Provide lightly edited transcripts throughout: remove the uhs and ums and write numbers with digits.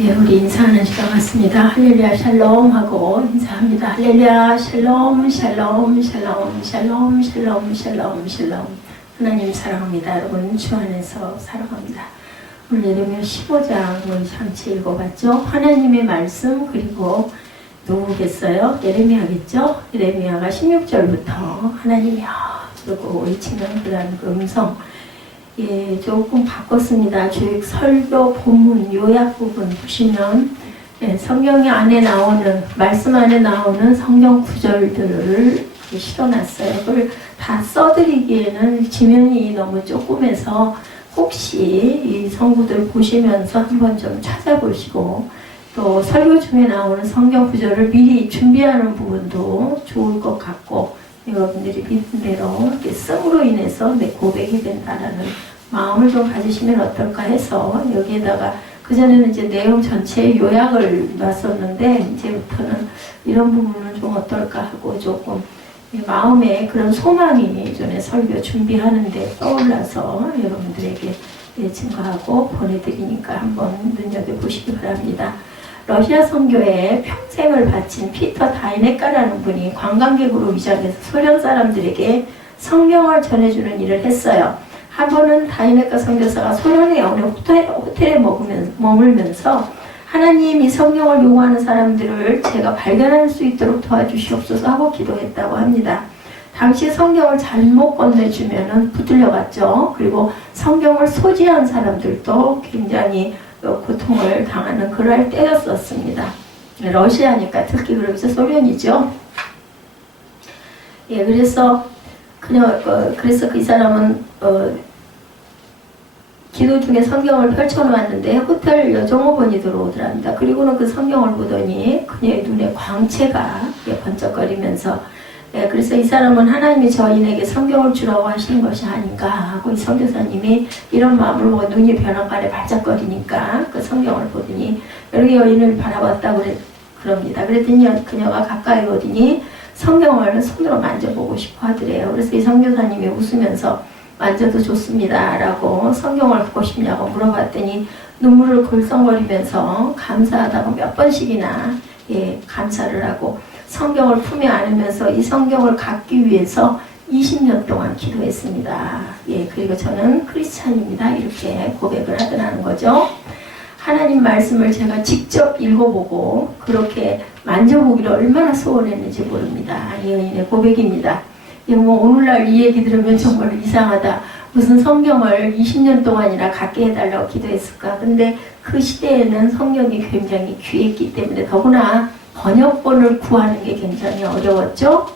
예, 우리 인사하는 시간 같습니다. 할렐루야 샬롬 하고 인사합니다. 할렐루야 샬롬 샬롬 샬롬 샬롬 샬롬 샬롬 샬롬. 하나님 사랑합니다. 여러분 주 안에서 살아갑니다. 오늘 예레미야 15장 우리 잠시 읽어봤죠. 하나님의 말씀 그리고 누구겠어요? 예레미야겠죠. 예레미야가 16절부터 하나님이여 그리고 외치는 그런 음성 예, 조금 바꿨습니다. 즉 설교 본문 요약 부분 보시면 예, 성경 안에 나오는 말씀 안에 나오는 성경 구절들을 실어놨어요. 그걸 다 써드리기에는 지면이 너무 조금해서 혹시 이 성구들 보시면서 한번 좀 찾아보시고 또 설교 중에 나오는 성경 구절을 미리 준비하는 부분도 좋을 것 같고 여러분들이 믿은 대로 이렇게 씀으로 인해서 내 고백이 된다라는 마음을 좀 가지시면 어떨까 해서 여기에다가 그전에는 이제 내용 전체의 요약을 놨었는데 이제부터는 이런 부분은 좀 어떨까 하고 조금 마음에 그런 소망이 전에 설교 준비하는데 떠올라서 여러분들에게 증거하고 보내드리니까 한번 눈여겨보시기 바랍니다. 러시아 선교에 평생을 바친 피터 다이네카라는 분이 관광객으로 위장해서 소련 사람들에게 성경을 전해주는 일을 했어요. 한 번은 다이네카 선교사가 소련의 어느 호텔에 머물면서 하나님이 성경을 요구하는 사람들을 제가 발견할 수 있도록 도와주시옵소서 하고 기도했다고 합니다. 당시 성경을 잘못 건네주면 붙들려갔죠. 그리고 성경을 소지한 사람들도 굉장히 고통을 당하는 그럴 때였었습니다. 러시아니까 특히 그러면서 소련이죠. 예, 그래서 그 사람은 기도 중에 성경을 펼쳐놓았는데 호텔 여종업원이 들어오더랍니다. 그리고는 그 성경을 보더니 그녀의 눈에 광채가 번쩍거리면서 그래서 이 사람은 하나님이 저인에게 성경을 주라고 하시는 것이 아닌가 하고 이 선교사님이 이런 마음을 먹어 눈이 변화간에 반짝거리니까 그 성경을 보더니 여러 여인을 바라봤다고 그럽니다. 그랬더니 그녀가 가까이 오더니 성경을 손으로 만져보고 싶어 하더래요. 그래서 이 선교사님이 웃으면서 만져도 좋습니다 라고 성경을 보고 싶냐고 물어봤더니 눈물을 글썽거리면서 감사하다고 몇 번씩이나 감사를 하고 성경을 품에 안으면서 이 성경을 갖기 위해서 20년 동안 기도했습니다. 예, 그리고 저는 크리스찬입니다. 이렇게 고백을 하더라는 거죠. 하나님 말씀을 제가 직접 읽어보고 그렇게 만져보기를 얼마나 소원했는지 모릅니다. 이 여인의 고백입니다. 뭐 오늘날 이 얘기 들으면 정말 이상하다. 무슨 성경을 20년 동안이나 갖게 해달라고 기도했을까. 근데 그 시대에는 성경이 굉장히 귀했기 때문에 더구나 번역본을 구하는 게 굉장히 어려웠죠.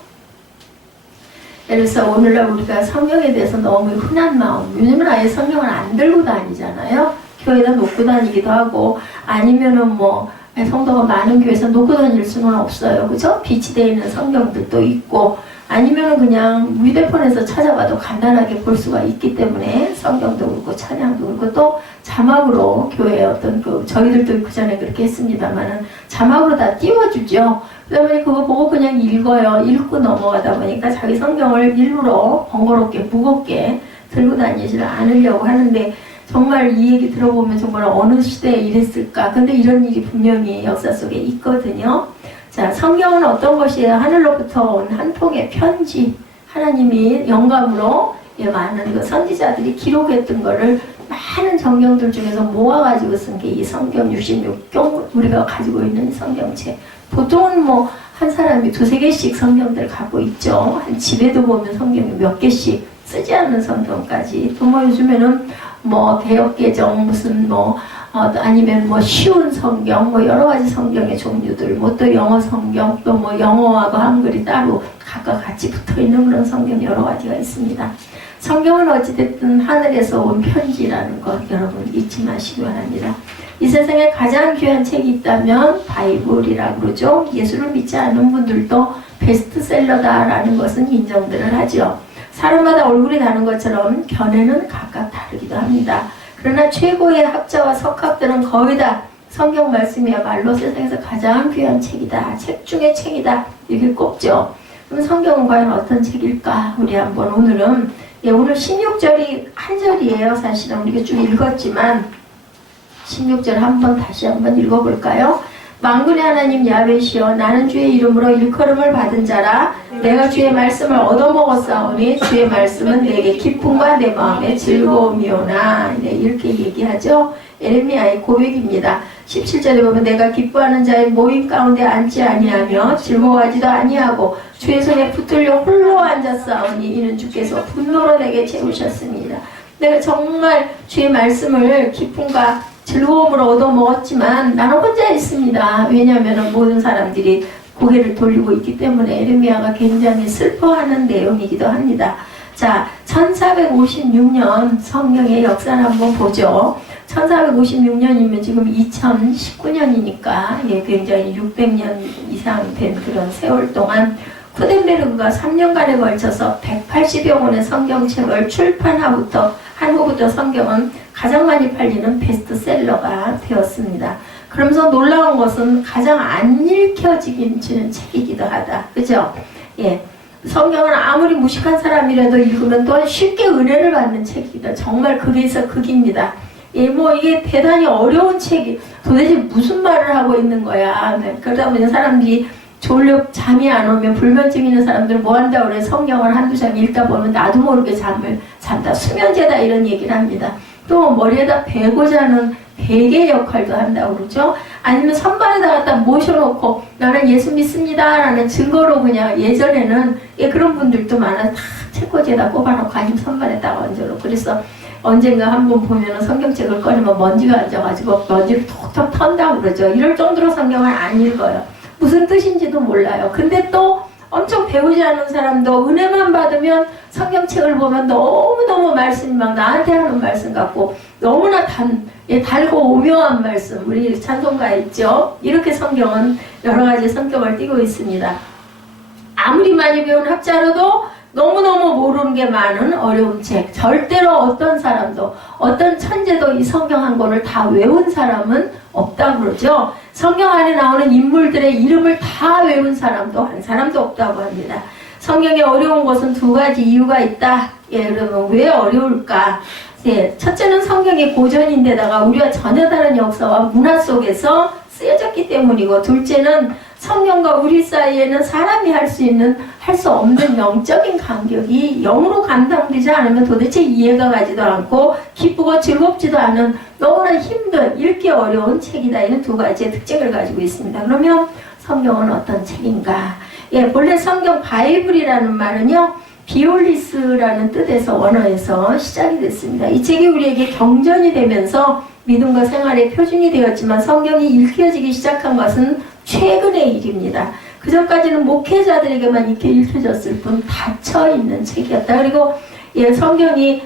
그래서 오늘날 우리가 성경에 대해서 너무 흔한 마음, 요즘은 아예 성경을 안 들고 다니잖아요. 교회에다 놓고 다니기도 하고 아니면은 뭐 성도가 많은 교회에서 놓고 다닐 수는 없어요. 그죠? 비치되어 있는 성경들도 있고 아니면은 그냥 휴대폰에서 찾아봐도 간단하게 볼 수가 있기 때문에 성경도 그렇고 찬양도 그렇고 또 자막으로 교회에 어떤 저희들도 그 전에 그렇게 했습니다만은 자막으로 다 띄워주죠. 그러면 그거 보고 그냥 읽어요. 읽고 넘어가다 보니까 자기 성경을 일부러 번거롭게 무겁게 들고 다니지 않으려고 하는데 정말 이 얘기 들어보면 정말 어느 시대에 이랬을까. 근데 이런 일이 분명히 역사 속에 있거든요. 자, 성경은 어떤 것이에요? 하늘로부터 온 한 통의 편지. 하나님이 영감으로 많은 그 선지자들이 기록했던 거를 많은 성경들 중에서 모아가지고 쓴 게 이 성경 66경 우리가 가지고 있는 성경책. 보통은 뭐 한 사람이 2-3개씩 성경들 갖고 있죠. 한 집에도 보면 성경이 몇 개씩 쓰지 않는 성경까지. 또 뭐 요즘에는 뭐 개역개정 무슨 아니면 뭐 쉬운 성경 뭐 여러 가지 성경의 종류들 뭐 또 영어 성경 또 뭐 영어하고 한글이 따로 각각 같이 붙어 있는 그런 성경 여러 가지가 있습니다. 성경은 어찌됐든 하늘에서 온 편지라는 것 여러분 잊지 마시기 바랍니다. 이 세상에 가장 귀한 책이 있다면 바이블이라고 그러죠. 예수를 믿지 않는 분들도 베스트셀러다라는 것은 인정들을 하죠. 사람마다 얼굴이 다른 것처럼 견해는 각각 다르기도 합니다. 그러나 최고의 학자와 석학들은 거의 다 성경 말씀이야말로 세상에서 가장 귀한 책이다. 책 중에 책이다. 이렇게 꼽죠. 그럼 성경은 과연 어떤 책일까? 우리 한번 오늘은 오늘 16절이 한 절이에요. 사실은 우리가 쭉 읽었지만 16절 다시 한번 읽어볼까요? 만군의 하나님 야훼시여 나는 주의 이름으로 일컬음을 받은 자라. 내가 주의 말씀을 얻어먹었사오니 주의 말씀은 내게 기쁨과 내 마음의 즐거움이오나. 네, 이렇게 얘기하죠. 에레미야의 고백입니다. 17절에 보면 내가 기뻐하는 자의 모임 가운데 앉지 아니하며 즐거워하지도 아니하고 주의 손에 붙들려 홀로 앉았사오니 이는 주께서 분노로 내게 채우셨습니다. 내가 정말 주의 말씀을 기쁨과 즐거움으로 얻어먹었지만 나는 혼자 있습니다. 왜냐하면 모든 사람들이 고개를 돌리고 있기 때문에. 에레미야가 굉장히 슬퍼하는 내용이기도 합니다. 자, 1456년 성경의 역사를 한번 보죠. 1456년이면 지금 2019년이니까 굉장히 600년 이상 된 그런 세월 동안 구텐베르그가 3년간에 걸쳐서 180여 권의 성경책을 출판한 후부터 성경은 가장 많이 팔리는 베스트셀러가 되었습니다. 그러면서 놀라운 것은 가장 안 읽혀지는 책이기도 하다. 그죠? 예. 성경은 아무리 무식한 사람이라도 읽으면 또한 쉽게 은혜를 받는 책이다. 정말 극에서 극입니다. 예, 이게 대단히 어려운 책이 도대체 무슨 말을 하고 있는 거야. 네. 그러다 보니 사람들이 졸려 잠이 안 오면 불면증 있는 사람들은 뭐 한다고 그래. 성경을 한두 장 읽다 보면 나도 모르게 잔다. 수면제다 이런 얘기를 합니다. 또 머리에다 베고 자는 베개 역할도 한다고 그러죠. 아니면 선반에다 갖다 모셔놓고 나는 예수 믿습니다 라는 증거로 그냥 예전에는 그런 분들도 많아. 다 책꽂이에다 꼽아놓고 아니면 선반에다가 얹어놓고. 그래서 언젠가 한번 보면은 성경책을 꺼내면 먼지가 앉아가지고 먼지를 톡톡 턴다고 그러죠. 이럴 정도로 성경을 안 읽어요. 무슨 뜻인지도 몰라요. 근데 또 엄청 배우지 않은 사람도 은혜만 받으면 성경책을 보면 너무너무 말씀이 막 나한테 하는 말씀 같고 너무나 달고 오묘한 말씀. 우리 찬송가에 있죠. 이렇게 성경은 여러 가지 성격을 띠고 있습니다. 아무리 많이 배운 학자로도 너무너무 모르는 게 많은 어려운 책. 절대로 어떤 사람도 어떤 천재도 이 성경 한 권을 다 외운 사람은 없다고 그러죠. 성경 안에 나오는 인물들의 이름을 다 외운 사람도 한 사람도 없다고 합니다. 성경이 어려운 것은 두 가지 이유가 있다. 그러면 왜 어려울까? 첫째는 성경이 고전인데다가 우리와 전혀 다른 역사와 문화 속에서 쓰여졌기 때문이고, 둘째는 성경과 우리 사이에는 사람이 할 수 없는 영적인 간격이 영으로 감당되지 않으면 도대체 이해가 가지도 않고 기쁘고 즐겁지도 않은 너무나 힘든, 읽기 어려운 책이다. 이는 두 가지의 특징을 가지고 있습니다. 그러면 성경은 어떤 책인가? 본래 성경 바이블이라는 말은요, 비올리스라는 뜻에서 원어에서 시작이 됐습니다. 이 책이 우리에게 경전이 되면서 믿음과 생활의 표준이 되었지만 성경이 읽혀지기 시작한 것은 최근의 일입니다. 그전까지는 목회자들에게만 이렇게 읽혀졌을 뿐 닫혀있는 책이었다. 그리고 성경이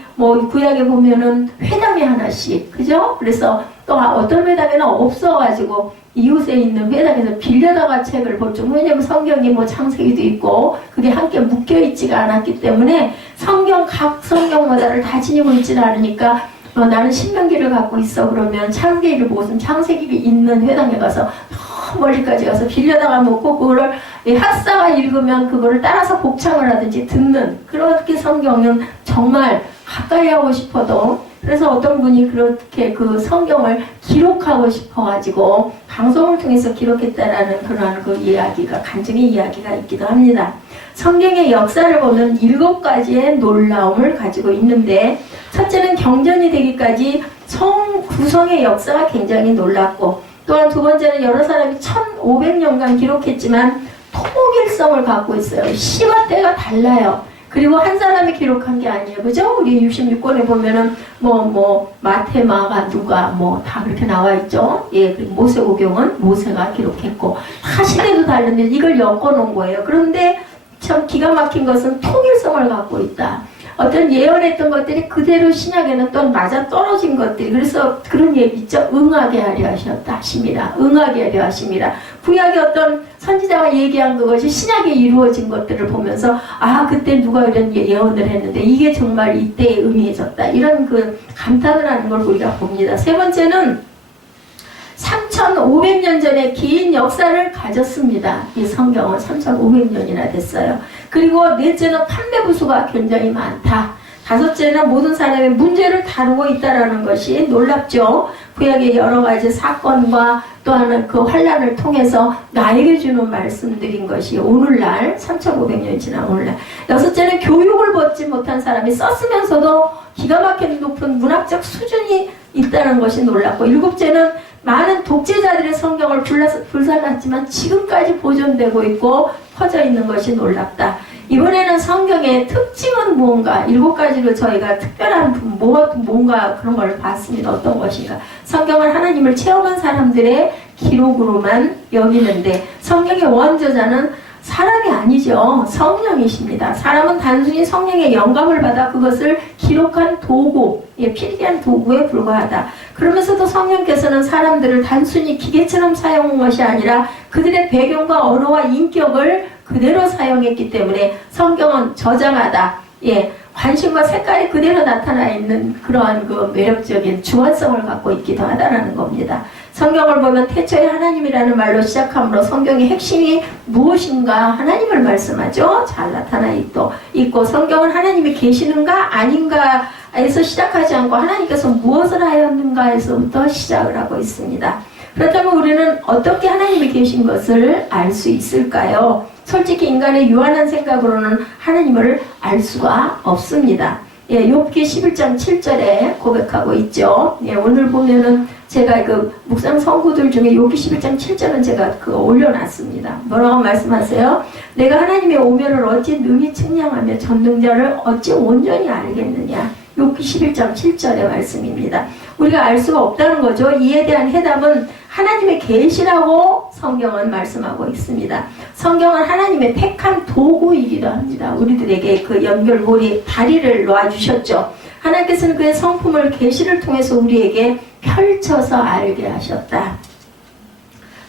구약에 보면은 회당에 하나씩, 그죠? 그래서 또 어떤 회당에는 없어가지고 이웃에 있는 회당에서 빌려다가 책을 볼 줄. 왜냐면 성경이 창세기도 있고 그게 함께 묶여있지가 않았기 때문에 각 성경마다를 다 지니고 있지는 않으니까 나는 신명기를 갖고 있어. 그러면 창세기를 보고서 창세기가 있는 회당에 가서 멀리까지 가서 빌려다가 놓고 그거를 학사가 읽으면 그거를 따라서 복창을 하든지 듣는, 그렇게 성경은 정말 가까이 하고 싶어도, 그래서 어떤 분이 그렇게 그 성경을 기록하고 싶어가지고 방송을 통해서 기록했다라는 그러한 그 이야기가, 간증의 이야기가 있기도 합니다. 성경의 역사를 보면 7가지의 놀라움을 가지고 있는데, 첫째는 경전이 되기까지 성 구성의 역사가 굉장히 놀랍고, 또한 두 번째는 여러 사람이 1500년간 기록했지만 통일성을 갖고 있어요. 시와 때가 달라요. 그리고 한 사람이 기록한 게 아니에요. 그죠? 우리 66권에 보면은 마태, 마가, 누가 다 그렇게 나와 있죠. 그리고 모세오경은 모세가 기록했고, 다 시대도 다른데 이걸 엮어놓은 거예요. 그런데 참 기가 막힌 것은 통일성을 갖고 있다. 어떤 예언했던 것들이 그대로 신약에는 또 맞아 떨어진 것들이, 그래서 그런 얘기 있죠. 응하게 하려 하심이라. 응하게 하려 하심이라. 구약의 어떤 선지자가 얘기한 그것이 신약에 이루어진 것들을 보면서 그때 누가 이런 예언을 했는데 이게 정말 이때에 의미해졌다. 이런 그 감탄을 하는 걸 우리가 봅니다. 세 번째는 3500년 전에 긴 역사를 가졌습니다. 이 성경은 3500년이나 됐어요. 그리고 넷째는 판매 부수가 굉장히 많다. 다섯째는 모든 사람의 문제를 다루고 있다는 것이 놀랍죠. 구약의 여러 가지 사건과 또한 그 환란을 통해서 나에게 주는 말씀들인 것이 오늘날 3500년 지난 오늘날. 여섯째는 교육을 받지 못한 사람이 썼으면서도 기가 막히게 높은 문학적 수준이 있다는 것이 놀랍고, 일곱째는 많은 독재자들의 성경을 불살랐지만 지금까지 보존되고 있고 퍼져 있는 것이 놀랍다. 이번에는 성경의 특징은 무언가, 7가지로 저희가 특별한 뭔가 그런 걸 봤습니다. 어떤 것인가. 성경은 하나님을 체험한 사람들의 기록으로만 여기는데, 성경의 원저자는 사람이 아니죠. 성령이십니다. 사람은 단순히 성령의 영감을 받아 그것을 기록한 도구, 필기한 도구에 불과하다. 그러면서도 성령께서는 사람들을 단순히 기계처럼 사용한 것이 아니라 그들의 배경과 언어와 인격을 그대로 사용했기 때문에 성경은 저장하다. 관심과 색깔이 그대로 나타나 있는 그러한 그 매력적인 주관성을 갖고 있기도 하다라는 겁니다. 성경을 보면 태초에 하나님이라는 말로 시작하므로 성경의 핵심이 무엇인가 하나님을 말씀하죠. 잘 나타나 있고 성경은 하나님이 계시는가 아닌가에서 시작하지 않고 하나님께서 무엇을 하였는가에서부터 시작을 하고 있습니다. 그렇다면 우리는 어떻게 하나님이 계신 것을 알 수 있을까요? 솔직히 인간의 유한한 생각으로는 하나님을 알 수가 없습니다. 욥기 11장 7절에 고백하고 있죠. 오늘 보면은 제가 그 묵상 선구들 중에 욥기 11장 7절은 제가 올려놨습니다. 뭐라고 말씀하세요? 내가 하나님의 오면을 어찌 능히 측량하며 전능자를 어찌 온전히 알겠느냐. 욥기 11장 7절의 말씀입니다. 우리가 알 수가 없다는 거죠. 이에 대한 해답은 하나님의 계시라고 성경은 말씀하고 있습니다. 성경은 하나님의 택한 도구이기도 합니다. 우리들에게 그 연결고리 다리를 놔주셨죠. 하나님께서는 그의 성품을 계시를 통해서 우리에게 펼쳐서 알게 하셨다.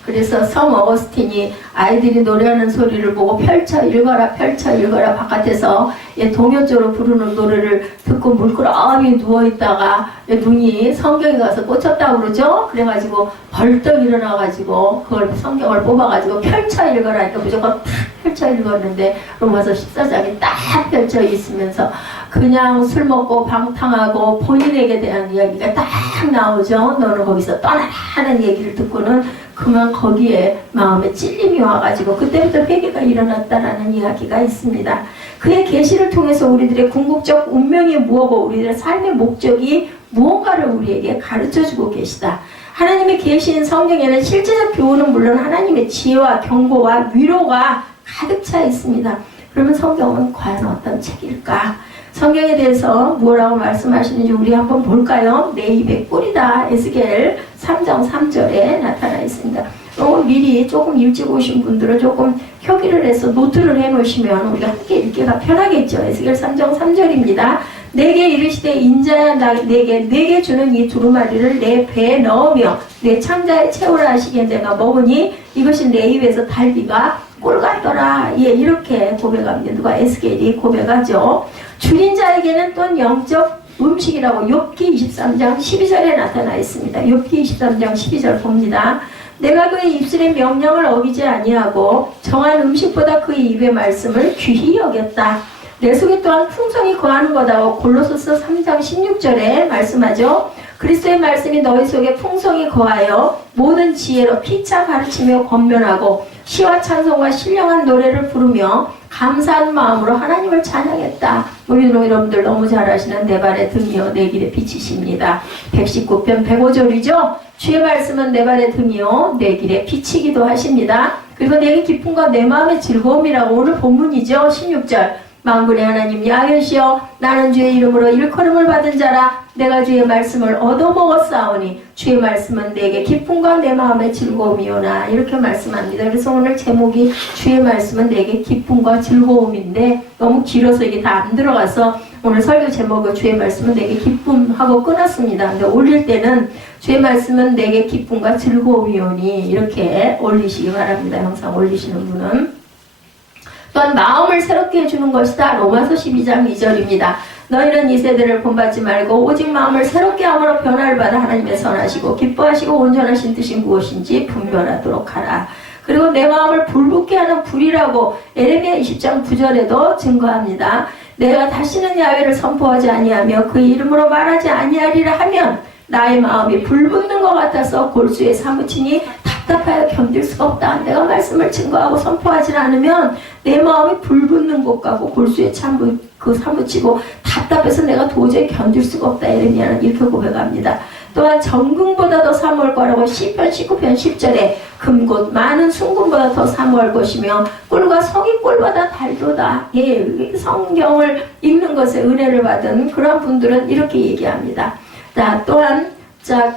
그래서 성 어거스틴이 아이들이 노래하는 소리를 보고 펼쳐 읽어라 바깥에서 동요조로 부르는 노래를 듣고 물끄러미 누워있다가 눈이 성경에 가서 꽂혔다고 그러죠. 그래가지고 벌떡 일어나가지고 그걸 성경을 뽑아가지고 펼쳐 읽어라 하니까 무조건 탁 펼쳐 읽었는데 로마서 14장이 딱 펼쳐 있으면서 그냥 술 먹고 방탕하고 본인에게 대한 이야기가 딱 나오죠. 너는 거기서 떠나라 하는 얘기를 듣고는 그만 거기에 마음에 찔림이 와가지고 그때부터 회개가 일어났다라는 이야기가 있습니다. 그의 계시를 통해서 우리들의 궁극적 운명이 무엇고 우리들의 삶의 목적이 무언가를 우리에게 가르쳐주고 계시다. 하나님의 계시인 성경에는 실제적 교훈은 물론 하나님의 지혜와 경고와 위로가 가득 차 있습니다. 그러면 성경은 과연 어떤 책일까? 성경에 대해서 뭐라고 말씀하시는지 우리 한번 볼까요? 내 입의 꿀이다. 에스겔 3장 3절에 나타나 있습니다. 미리 조금 일찍 오신 분들은 조금 표기를 해서 노트를 해놓으시면 우리가 함께 읽기가 편하겠죠. 에스겔 3장 3절입니다. 내게 이르시되 인자야 내게 주는 이 두루마리를 내 배에 넣으며 내 창자에 채우라 하시기에 내가 먹으니 이것이 내 입에서 달기가 꿀 같더라. 이렇게 고백합니다. 누가 에스겔이 고백하죠. 줄인 자에게는 또 영적 음식이라고 욥기 23장 12절에 나타나 있습니다. 욥기 23장 12절 봅니다. 내가 그의 입술의 명령을 어기지 아니하고 정한 음식보다 그의 입의 말씀을 귀히 여겼다. 내 속에 또한 풍성이 거하는 거다고 골로새서 3장 16절에 말씀하죠. 그리스도의 말씀이 너희 속에 풍성히 거하여 모든 지혜로 피차 가르치며 권면하고 시와 찬송과 신령한 노래를 부르며 감사한 마음으로 하나님을 찬양했다. 우리 여러분들 너무 잘 아시는 내 발의 등이요 내 길의 빛이십니다. 119편 105절이죠. 주의 말씀은 내 발의 등이요 내 길의 빛이기도 하십니다. 그리고 내게 기쁨과 내 마음의 즐거움이라고 오늘 본문이죠. 16절 만군의 하나님 야훼시여 나는 주의 이름으로 일컬음을 받은 자라. 내가 주의 말씀을 얻어먹었사오니 주의 말씀은 내게 기쁨과 내 마음의 즐거움이오나. 이렇게 말씀합니다. 그래서 오늘 제목이 주의 말씀은 내게 기쁨과 즐거움인데 너무 길어서 이게 다 안 들어가서 오늘 설교 제목은 주의 말씀은 내게 기쁨하고 끊었습니다. 근데 올릴 때는 주의 말씀은 내게 기쁨과 즐거움이오니 이렇게 올리시기 바랍니다. 영상 올리시는 분은. 또한 마음을 새롭게 해주는 것이다. 로마서 12장 2절입니다. 너희는 이 세대를 본받지 말고 오직 마음을 새롭게 함으로 변화를 받아 하나님의 선하시고 기뻐하시고 온전하신 뜻이 무엇인지 분별하도록 하라. 그리고 내 마음을 불붙게 하는 불이라고 에레미야 20장 9절에도 증거합니다. 내가 다시는 야훼를 선포하지 아니하며 그 이름으로 말하지 아니하리라 하면 나의 마음이 불붙는 것 같아서 골수에 사무치니 답답하여 견딜 수가 없다. 내가 말씀을 증거하고 선포하지 않으면 내 마음이 불붙는 것 같고 골수에 사무치고 답답해서 내가 도저히 견딜 수가 없다. 예레미야는 이렇게 고백합니다. 또한 정금보다 더 사모할 거라고 시편 19편 10절에 금곧 많은 순금보다 더 사모할 것이며 꿀과 성이 꿀보다 달도다. 예, 성경을 읽는 것에 은혜를 받은 그런 분들은 이렇게 얘기합니다. 자, 또한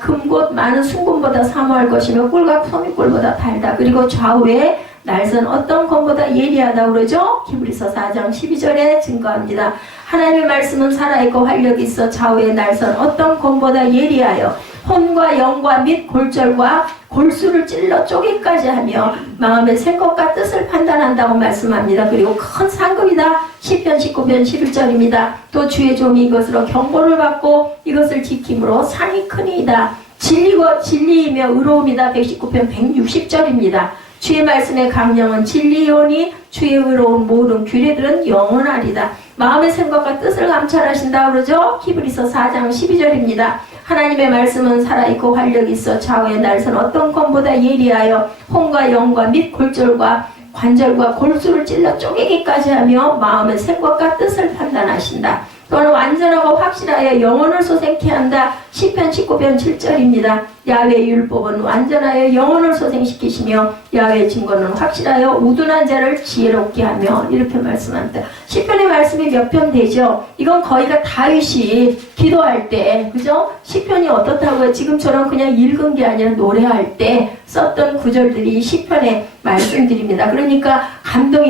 금곧 많은 순금보다 사모할 것이며 꿀과 성이 꿀보다 달다. 그리고 좌우에 날선 어떤 검보다 예리하다 그러죠? 히브리서 4장 12절에 증거합니다. 하나님의 말씀은 살아있고 활력이 있어 좌우에 날선 어떤 검보다 예리하여 혼과 영과 및 골절과 골수를 찔러 쪼개까지 하며 마음의 생각과 뜻을 판단한다고 말씀합니다. 그리고 큰 상급이다. 시편 19편 11절입니다. 또 주의 종이 이것으로 경고를 받고 이것을 지킴으로 상이 크니이다. 진리이며 의로움이다. 119편 160절입니다. 주의 말씀의 강령은 진리이오니 주의 의로운 모든 규례들은 영원하리다. 마음의 생각과 뜻을 감찰하신다 그러죠? 히브리서 4장 12절입니다. 하나님의 말씀은 살아있고 활력이 있어 좌우에 날선 어떤 검보다 예리하여 혼과 영과 및 골절과 관절과 골수를 찔러 쪼개기까지 하며 마음의 생각과 뜻을 판단하신다. 또한 완전하고 확실하여 영혼을 소생케 한다. 시편 19편 7절입니다. 야훼의 율법은 완전하여 영혼을 소생시키시며 야훼의 증거는 확실하여 우둔한 자를 지혜롭게 하며 이렇게 말씀합니다. 시편의 말씀이 몇 편 되죠? 이건 거의가 다윗이 기도할 때, 그죠? 시편이 어떻다고요? 지금처럼 그냥 읽은 게 아니라 노래할 때 썼던 구절들이 시편의 말씀들입니다. 그러니까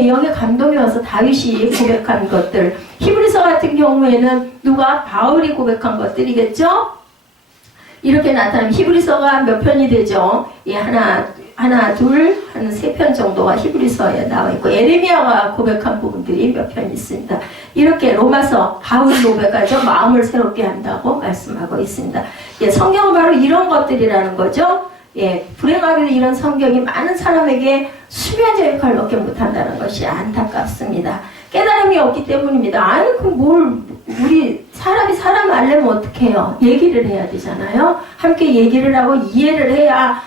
영의 감동이 와서 다윗이 고백한 것들, 히브리서 같은 경우에는 누가? 바울이 고백한 것들이겠죠? 이렇게 나타나면 히브리서가 몇 편이 되죠? 예, 하나, 둘, 한 3편 정도가 히브리서에 나와 있고, 예레미야가 고백한 부분들이 몇 편 있습니다. 이렇게 로마서, 바울이 고백하죠? 마음을 새롭게 한다고 말씀하고 있습니다. 예, 성경은 바로 이런 것들이라는 거죠? 예, 불행하게도 이런 성경이 많은 사람에게 수면제 역할밖에 못한다는 것이 안타깝습니다. 깨달음이 없기 때문입니다. 아니, 우리 사람이 사람 알려면 어떡해요? 얘기를 해야 되잖아요? 함께 얘기를 하고 이해를 해야,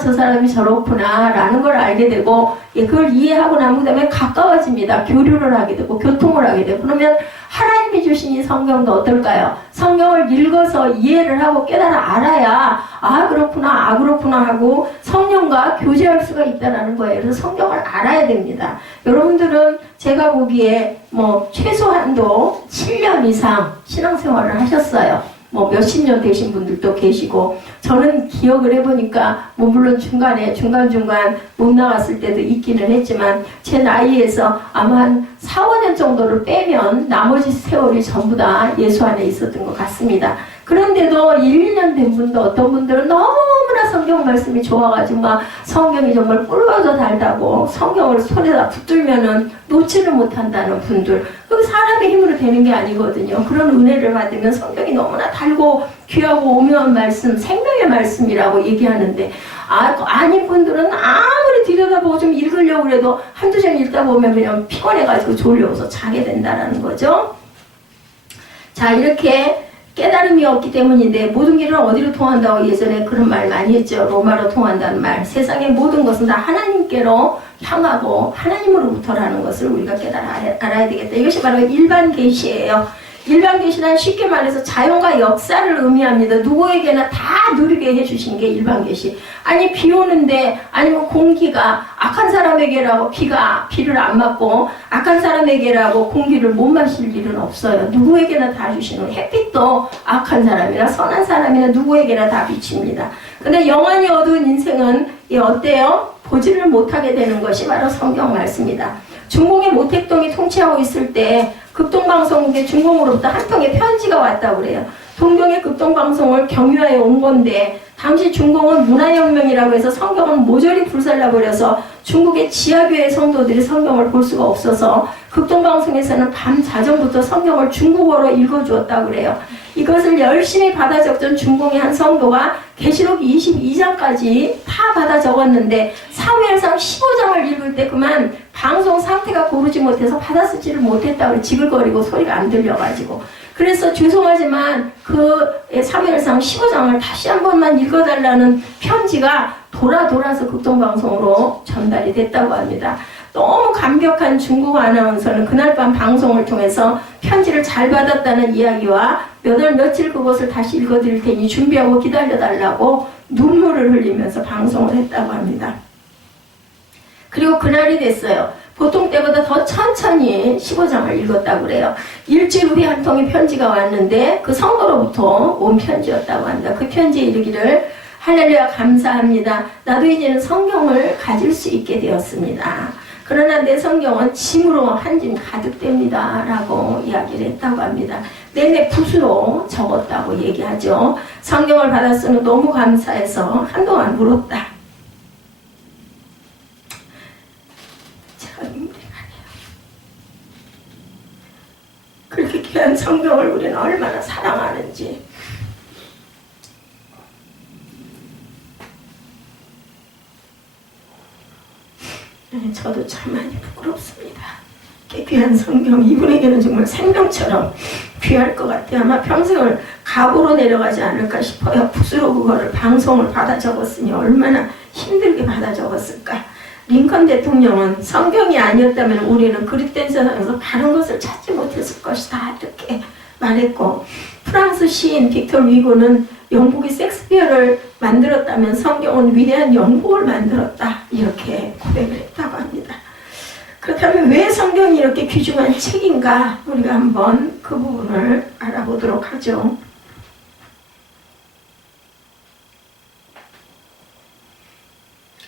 저 사람이 저렇구나, 라는 걸 알게 되고, 예, 그걸 이해하고 난 다음에 가까워집니다. 교류를 하게 되고, 교통을 하게 되고, 그러면 하나님이 주신 이 성경도 어떨까요? 성경을 읽어서 이해를 하고 깨달아 알아야, 그렇구나 하고 성령과 교제할 수가 있다는 거예요. 그래서 성경을 알아야 됩니다. 여러분들은 제가 보기에 최소한도 7년 이상 신앙생활을 하셨어요. 몇십 년 되신 분들도 계시고, 저는 기억을 해보니까, 물론 중간중간 못 나갔을 때도 있기는 했지만, 제 나이에서 아마 한 4, 5년 정도를 빼면 나머지 세월이 전부 다 예수 안에 있었던 것 같습니다. 그런데도 1, 2년 된 분도 어떤 분들은 너무나 성경 말씀이 좋아가지고 막 성경이 정말 꿀보다 달다고 성경을 손에다 붙들면은 놓지를 못한다는 분들, 그 사람의 힘으로 되는 게 아니거든요. 그런 은혜를 받으면 성경이 너무나 달고 귀하고 오묘한 말씀, 생명의 말씀이라고 얘기하는데, 아닌 분들은 아무리 들여다보고 좀 읽으려고 해도 한두 장 읽다 보면 그냥 피곤해가지고 졸려서 자게 된다는 거죠. 자, 이렇게 깨달음이 없기 때문인데, 모든 길은 어디로 통한다고 예전에 그런 말 많이 했죠. 로마로 통한다는 말. 세상의 모든 것은 다 하나님께로 향하고 하나님으로부터라는 것을 우리가 알아야 되겠다. 이것이 바로 일반 계시예요. 일반 계시는 쉽게 말해서 자연과 역사를 의미합니다. 누구에게나 다 누리게 해주신 게 일반 계시. 아니, 비 오는데, 아니면 공기가 악한 사람에게라고 비를 안 맞고 악한 사람에게라고 공기를 못 마실 일은 없어요. 누구에게나 다 주시는, 햇빛도 악한 사람이나 선한 사람이나 누구에게나 다 비칩니다. 근데 영안이 어두운 인생은 어때요? 보지를 못하게 되는 것이 바로 성경 말씀이다. 중공의 모택동이 통치하고 있을 때 극동방송국의 중공으로부터 한 통의 편지가 왔다고 그래요. 동경의 극동방송을 경유하여 온 건데, 당시 중공은 문화혁명이라고 해서 성경을 모조리 불살라버려서 중국의 지하교회 성도들이 성경을 볼 수가 없어서 극동방송에서는 밤 자정부터 성경을 중국어로 읽어주었다고 그래요. 이것을 열심히 받아 적던 중공의 한 성도가 계시록 22장까지 다 받아 적었는데 사무엘상 15장을 읽을 때 그만 방송 상태가 고르지 못해서 받아 쓰지를 못했다고 지글거리고 소리가 안 들려가지고, 그래서 죄송하지만 그 사무엘상 15장을 다시 한 번만 읽어달라는 편지가 돌아서 극동방송으로 전달이 됐다고 합니다. 너무 감격한 중국 아나운서는 그날 밤 방송을 통해서 편지를 잘 받았다는 이야기와 몇 월 며칠 그것을 다시 읽어드릴 테니 준비하고 기다려달라고 눈물을 흘리면서 방송을 했다고 합니다. 그리고 그날이 됐어요. 보통 때보다 더 천천히 15장을 읽었다고 그래요. 일주일 후에 한 통의 편지가 왔는데 그 성도로부터 온 편지였다고 합니다. 그 편지에 이르기를 할렐루야 감사합니다. 나도 이제는 성경을 가질 수 있게 되었습니다. 그러나 내 성경은 짐으로 한 짐 가득 됩니다. 라고 이야기를 했다고 합니다. 내내 붓으로 적었다고 얘기하죠. 성경을 받았으니 너무 감사해서 한동안 울었다. 제가 눈물이 나네요. 그렇게 귀한 성경을 우리는 얼마나 사랑하는지. 저도 참 많이 부끄럽습니다. 귀한 성경, 이분에게는 정말 생명처럼 귀할 것 같아요. 아마 평생을 각오로 내려가지 않을까 싶어요. 붓으로 그거를 방송을 받아 적었으니 얼마나 힘들게 받아 적었을까. 링컨 대통령은 성경이 아니었다면 우리는 그릇된 세상에서 바른 것을 찾지 못했을 것이다 이렇게 말했고, 프랑스 시인 빅터 위고는 영국이 섹스피어를 만들었다면 성경은 위대한 영국을 만들었다 이렇게 고백을 했다고 합니다. 그렇다면 왜 성경이 이렇게 귀중한 책인가, 우리가 한번 그 부분을 알아보도록 하죠.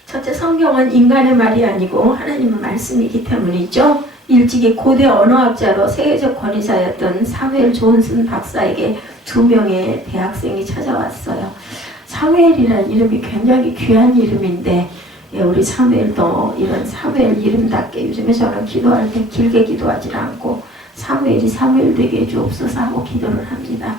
첫째, 성경은 인간의 말이 아니고 하나님의 말씀이기 때문이죠. 일찍이 고대 언어학자로 세계적 권위자였던 사무엘 존슨 박사에게 2명의 대학생이 찾아왔어요. 사무엘이라는 이름이 굉장히 귀한 이름인데, 우리 사무엘도 이런 사무엘 이름답게, 요즘에 저는 기도할 때 길게 기도하지 않고 사무엘이 사무엘 되게 해주옵소서 하고 기도를 합니다.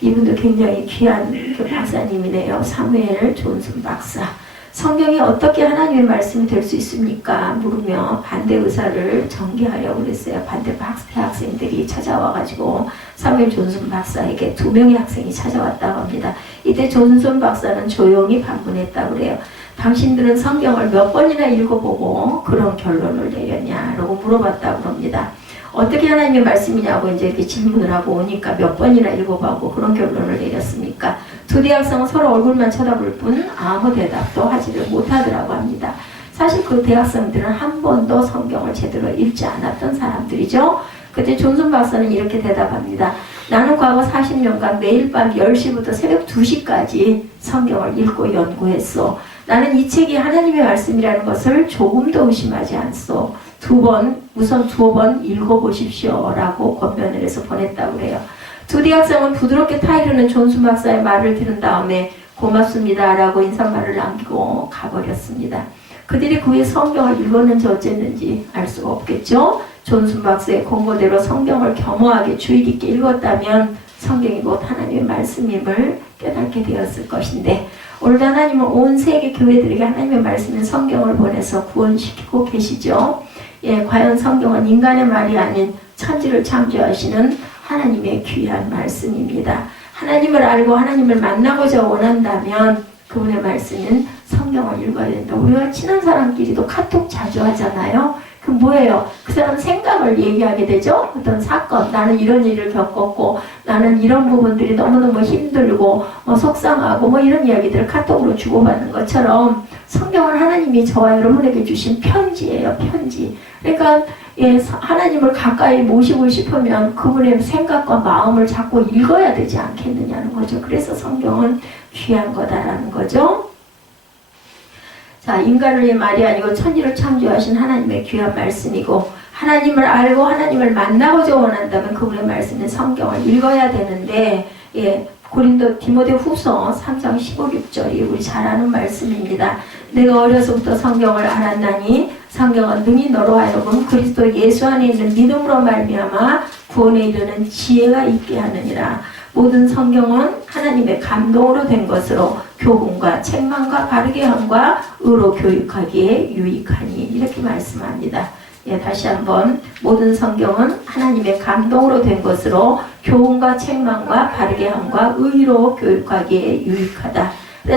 이분도 굉장히 귀한 그 박사님이네요. 사무엘 존슨 박사. 성경이 어떻게 하나님의 말씀이 될 수 있습니까? 물으며 반대 의사를 전개하려고 그랬어요. 반대 대학생들이 찾아와가지고 사무엘 존슨 박사에게 2명의 학생이 찾아왔다고 합니다. 이때 존슨 박사는 조용히 반문했다고 그래요. 당신들은 성경을 몇 번이나 읽어보고 그런 결론을 내렸냐라고 물어봤다고 합니다. 어떻게 하나님의 말씀이냐고 이제 이렇게 질문을 하고 오니까 몇 번이나 읽어보고 그런 결론을 내렸습니까? 2 대학생은 서로 얼굴만 쳐다볼 뿐 아무 대답도 하지를 못하더라고 합니다. 사실 그 대학생들은 한 번도 성경을 제대로 읽지 않았던 사람들이죠. 그때 존슨 박사는 이렇게 대답합니다. 나는 과거 40년간 매일 밤 10시부터 새벽 2시까지 성경을 읽고 연구했어. 나는 이 책이 하나님의 말씀이라는 것을 조금도 의심하지 않소. 우선 2번 읽어보십시오 라고 권면을 해서 보냈다고 그래요. 2 대학생은 부드럽게 타이르는 존슨 박사의 말을 들은 다음에 고맙습니다 라고 인사말을 남기고 가버렸습니다. 그들이 그 후에 성경을 읽었는지 어쨌는지 알 수가 없겠죠. 존슨 박사의 권고대로 성경을 겸허하게 주의 깊게 읽었다면 성경이 곧 하나님의 말씀임을 깨닫게 되었을 것인데, 오늘도 하나님은 온 세계 교회들에게 하나님의 말씀인 성경을 보내서 구원시키고 계시죠. 과연 성경은 인간의 말이 아닌 천지를 창조하시는 하나님의 귀한 말씀입니다. 하나님을 알고 하나님을 만나고자 원한다면 그분의 말씀인 성경을 읽어야 된다. 우리가 친한 사람끼리도 카톡 자주 하잖아요. 그 뭐예요? 그 사람 생각을 얘기하게 되죠. 어떤 사건, 나는 이런 일을 겪었고 나는 이런 부분들이 너무너무 힘들고 속상하고 이런 이야기들을 카톡으로 주고받는 것처럼 성경은 하나님이 저와 여러분에게 주신 편지예요. 편지. 그러니까 하나님을 가까이 모시고 싶으면 그분의 생각과 마음을 자꾸 읽어야 되지 않겠느냐는 거죠. 그래서 성경은 귀한 거다라는 거죠. 자, 인간의 말이 아니고 천지를 창조하신 하나님의 귀한 말씀이고, 하나님을 알고 하나님을 만나고자 원한다면 그분의 말씀인 성경을 읽어야 되는데, 고린도 디모데 후서 3장 15, 16절이 우리 잘 아는 말씀입니다. 내가 어려서부터 성경을 알았나니 성경은 능히 너로 하여금 그리스도 예수 안에 있는 믿음으로 말미암아 구원에 이르는 지혜가 있게 하느니라. 모든 성경은 하나님의 감동으로 된 것으로 교훈과 책망과 바르게 함과 의로 교육하기에 유익하니 이렇게 말씀합니다. 예, 다시 한번 모든 성경은 하나님의 감동으로 된 것으로 교훈과 책망과 바르게 함과 의로 교육하기에 유익하다.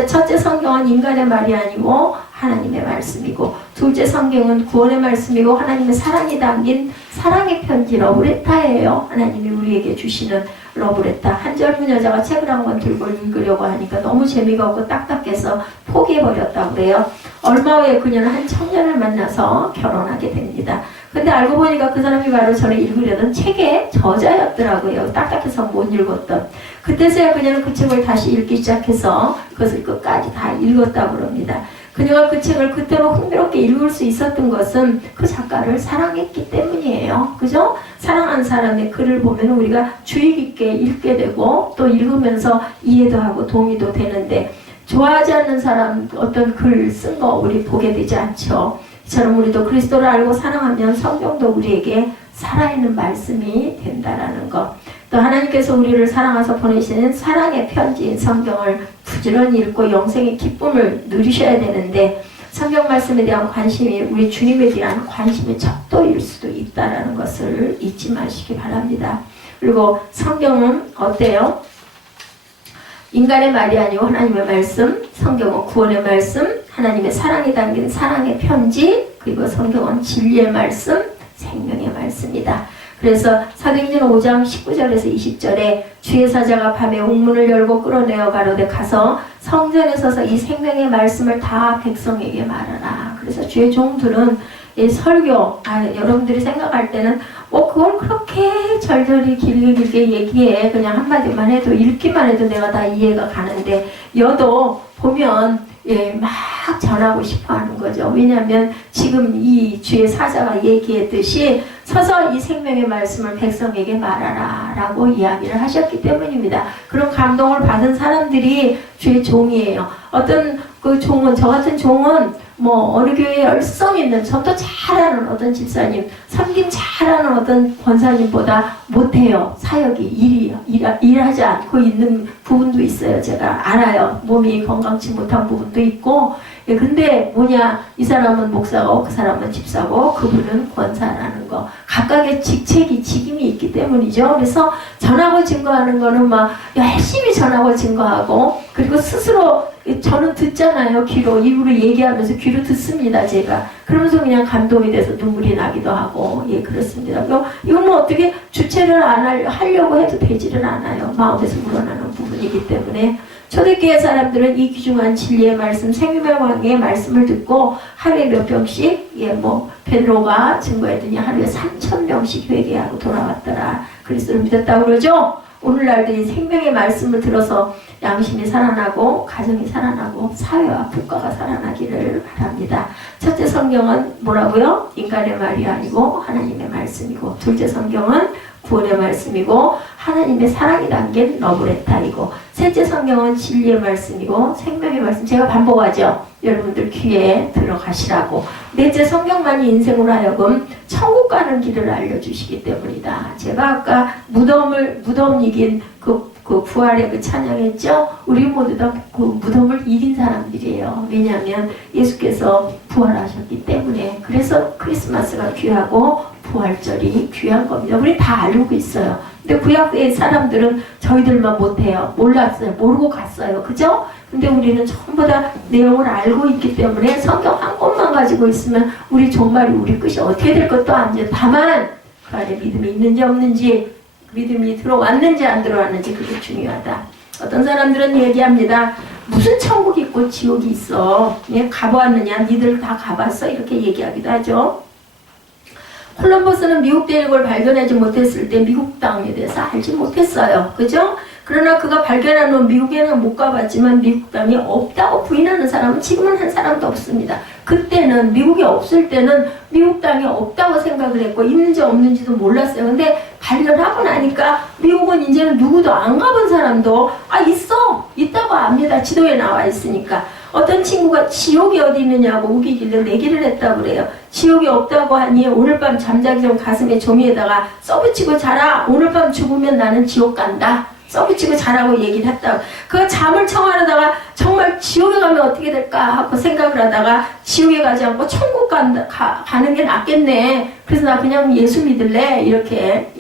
첫째 성경은 인간의 말이 아니고 하나님의 말씀이고, 둘째 성경은 구원의 말씀이고 하나님의 사랑이 담긴 사랑의 편지 러브레타예요. 하나님이 우리에게 주시는 러브레타. 한 젊은 여자가 책을 한 권 들고 읽으려고 하니까 너무 재미가 없고 딱딱해서 포기해버렸다고 그래요. 얼마 후에 그녀는 한 청년을 만나서 결혼하게 됩니다. 근데 알고 보니까 그 사람이 바로 전에 읽으려던 책의 저자였더라고요. 딱딱해서 못 읽었던. 그때서야 그녀는 그 책을 다시 읽기 시작해서 그것을 끝까지 다 읽었다고 그럽니다. 그녀가 그 책을 그때로 흥미롭게 읽을 수 있었던 것은 그 작가를 사랑했기 때문이에요. 그죠? 사랑한 사람의 글을 보면 우리가 주의 깊게 읽게 되고 또 읽으면서 이해도 하고 동의도 되는데, 좋아하지 않는 사람 어떤 글 쓴 거 우리 보게 되지 않죠. 이처럼 우리도 그리스도를 알고 사랑하면 성경도 우리에게 살아있는 말씀이 된다라는 것. 또 하나님께서 우리를 사랑하셔서 보내시는 사랑의 편지인 성경을 부지런히 읽고 영생의 기쁨을 누리셔야 되는데, 성경 말씀에 대한 관심이 우리 주님에 대한 관심의 척도일 수도 있다는 것을 잊지 마시기 바랍니다. 그리고 성경은 어때요? 인간의 말이 아니고 하나님의 말씀, 성경은 구원의 말씀, 하나님의 사랑이 담긴 사랑의 편지, 그리고 성경은 진리의 말씀, 생명의 말씀이다. 그래서 사도행전 5장 19절에서 20절에 주의 사자가 밤에 옥문을 열고 끌어내어 가로되 가서 성전에 서서 이 생명의 말씀을 다 백성에게 말하라. 그래서 주의 종들은 이 설교, 여러분들이 생각할 때는 그걸 그렇게 절절히 길게 얘기해. 그냥 한마디만 해도 읽기만 해도 내가 다 이해가 가는데, 여도 보면 막 전하고 싶어 하는 거죠. 왜냐하면 지금 이 주의 사자가 얘기했듯이 서서 이 생명의 말씀을 백성에게 말하라 라고 이야기를 하셨기 때문입니다. 그런 감동을 받은 사람들이 주의 종이에요. 어떤 그 종은, 저 같은 종은 어느 교회에 열성 있는, 전도 잘하는 어떤 집사님, 섬김 잘하는 어떤 권사님보다 못해요. 사역이 일하지 않고 있는 부분도 있어요. 제가 알아요. 몸이 건강치 못한 부분도 있고. 근데 이 사람은 목사고 그 사람은 집사고 그분은 권사라는 거. 각각의 직임이 있기 때문이죠. 그래서 전하고 증거하는 거는 열심히 전하고 증거하고, 그리고 스스로 저는 듣잖아요. 입으로 얘기하면서 귀로 듣습니다. 제가. 그러면서 그냥 감동이 돼서 눈물이 나기도 하고, 그렇습니다. 이건 어떻게 주체를 안 하려고 해도 되지를 않아요. 마음에서 우러나는 부분이기 때문에. 초대교회 사람들은 이 귀중한 진리의 말씀, 생명의 말씀을 듣고 하루에 몇 병씩, 베드로가 증거했더니 하루에 3,000명씩 회개하고 돌아왔더라. 그리스도를 믿었다고 그러죠? 오늘날도 이 생명의 말씀을 들어서 양심이 살아나고 가정이 살아나고 사회와 국가가 살아나기를 바랍니다. 첫째 성경은 뭐라고요? 인간의 말이 아니고 하나님의 말씀이고, 둘째 성경은 구원의 말씀이고 하나님의 사랑이 담긴 러브레타이고, 셋째 성경은 진리의 말씀이고 생명의 말씀. 제가 반복하죠. 여러분들 귀에 들어가시라고. 넷째 성경만이 인생으로 하여금 천국 가는 길을 알려주시기 때문이다. 제가 아까 무덤 이긴 그 부활의 그 찬양했죠? 우리 모두 다 그 무덤을 이긴 사람들이에요. 왜냐하면 예수께서 부활하셨기 때문에. 그래서 크리스마스가 귀하고 부활절이 귀한 겁니다. 우리 다 알고 있어요. 근데 구약의 사람들은 저희들만 못해요. 몰랐어요. 모르고 갔어요. 그죠? 근데 우리는 전부 다 내용을 알고 있기 때문에 성경 한 권만 가지고 있으면 우리 종말이, 우리 끝이 어떻게 될 것도 아니죠. 다만 그 안에 믿음이 있는지 없는지, 믿음이 들어왔는지 안 들어왔는지, 그게 중요하다. 어떤 사람들은 얘기합니다. 무슨 천국이 있고 지옥이 있어. 가보았느냐? 니들 다 가봤어? 이렇게 얘기하기도 하죠. 콜럼버스는 미국 대륙을 발견하지 못했을 때 미국 땅에 대해서 알지 못했어요. 그죠? 그러나 그가 발견한 후 미국에는 못 가봤지만 미국 땅이 없다고 부인하는 사람은 지금은 한 사람도 없습니다. 그때는, 미국이 없을 때는 미국 땅이 없다고 생각을 했고 있는지 없는지도 몰랐어요. 근데 발견하고 나니까 미국은 이제는 누구도 안 가본 사람도 있다고 압니다. 지도에 나와 있으니까. 어떤 친구가 지옥이 어디 있느냐고 우기길래 내기를 했다고 그래요. 지옥이 없다고 하니 오늘 밤 잠자기 전 가슴에 종이에다가 써붙이고 자라. 오늘 밤 죽으면 나는 지옥 간다. 써붙이고 자라고 얘기를 했다고. 그 잠을 청하려다가 정말 지옥에 가면 어떻게 될까 하고 생각을 하다가 지옥에 가지 않고 천국 가는 게 낫겠네. 그래서 나 그냥 예수 믿을래. 이렇게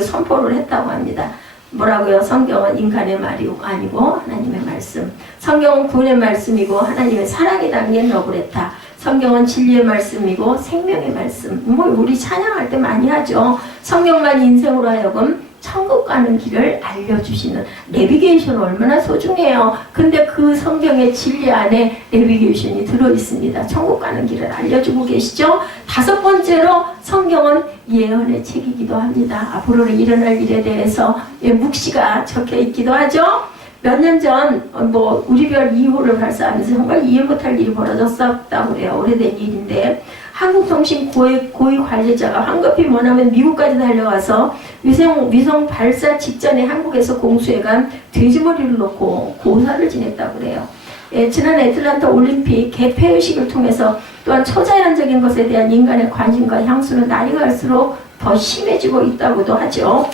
선포를 했다고 합니다. 뭐라고요? 성경은 인간의 말이 아니고 하나님의 말씀. 성경은 구원의 말씀이고 하나님의 사랑이 담긴 너브레타. 성경은 진리의 말씀이고 생명의 말씀. 뭐 우리 찬양할 때 많이 하죠. 성경만 인생으로 하여금 천국 가는 길을 알려주시는 내비게이션 얼마나 소중해요. 근데 그 성경의 진리 안에 내비게이션이 들어있습니다. 천국 가는 길을 알려주고 계시죠. 5번째로 성경은 예언의 책이기도 합니다. 앞으로 일어날 일에 대해서 묵시가 적혀 있기도 하죠. 몇 년 전 우리 별 2호를 발사하면서 정말 이해 못할 일이 벌어졌었다고 그래요. 오래된 일인데 한국통신 고위 관리자가 황급히 뭐냐면 미국까지 달려가서 위성 발사 직전에 한국에서 공수해간 돼지머리를 놓고 고사를 지냈다고 그래요. 지난 애틀란타 올림픽 개폐의식을 통해서 또한 초자연적인 것에 대한 인간의 관심과 향수는 날이 갈수록 더 심해지고 있다고도 하죠.